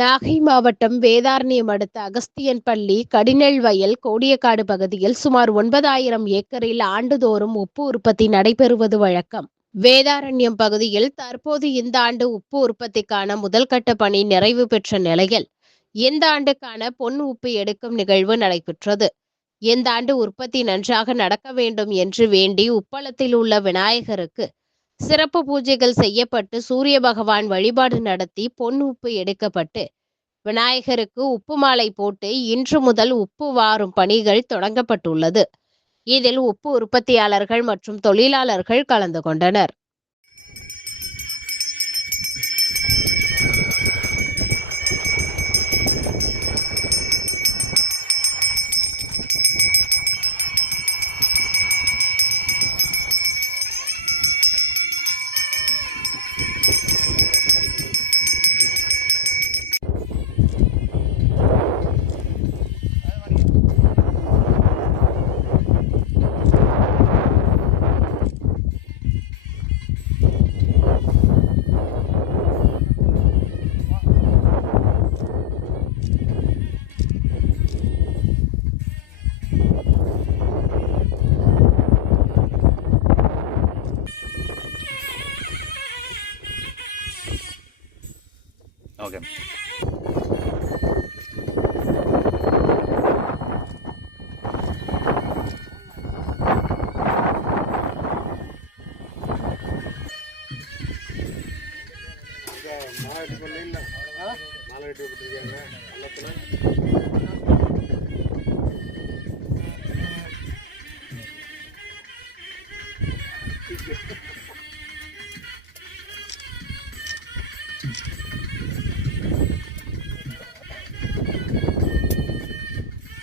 நாகை மாவட்டம் வேதாரண்யம் அடுத்த அகஸ்தியன்பள்ளி, கடிநெல் வயல், கோடியக்காடு பகுதியில் சுமார் 9,000 ஏக்கரில் ஆண்டுதோறும் உப்பு உற்பத்தி நடைபெறுவது வழக்கம். வேதாரண்யம் பகுதியில் தற்போது இந்த ஆண்டு உப்பு உற்பத்திக்கான முதல்கட்ட பணி நிறைவு பெற்ற நிலையில், இந்த ஆண்டுக்கான பொன் உப்பு எடுக்கும் நிகழ்வு நடைபெற்றது. இந்த ஆண்டு உற்பத்தி நன்றாக நடக்க வேண்டும் என்று வேண்டி உப்பளத்தில் உள்ள விநாயகருக்கு சிறப்பு பூஜைகள் செய்யப்பட்டு சூரிய பகவான் வழிபாடு நடத்தி பொன் உப்பு எடுக்கப்பட்டு விநாயகருக்கு உப்பு மாலை போட்டு இன்று முதல் உப்பு வாரும் பணிகள் தொடங்கப்பட்டுள்ளது. இதில் உப்பு உற்பத்தியாளர்கள் மற்றும் தொழிலாளர்கள் கலந்து கொண்டனர். Okay. மாலை போட்டு இல்லை, மாலை வெட்டி விட்டுருக்காங்க.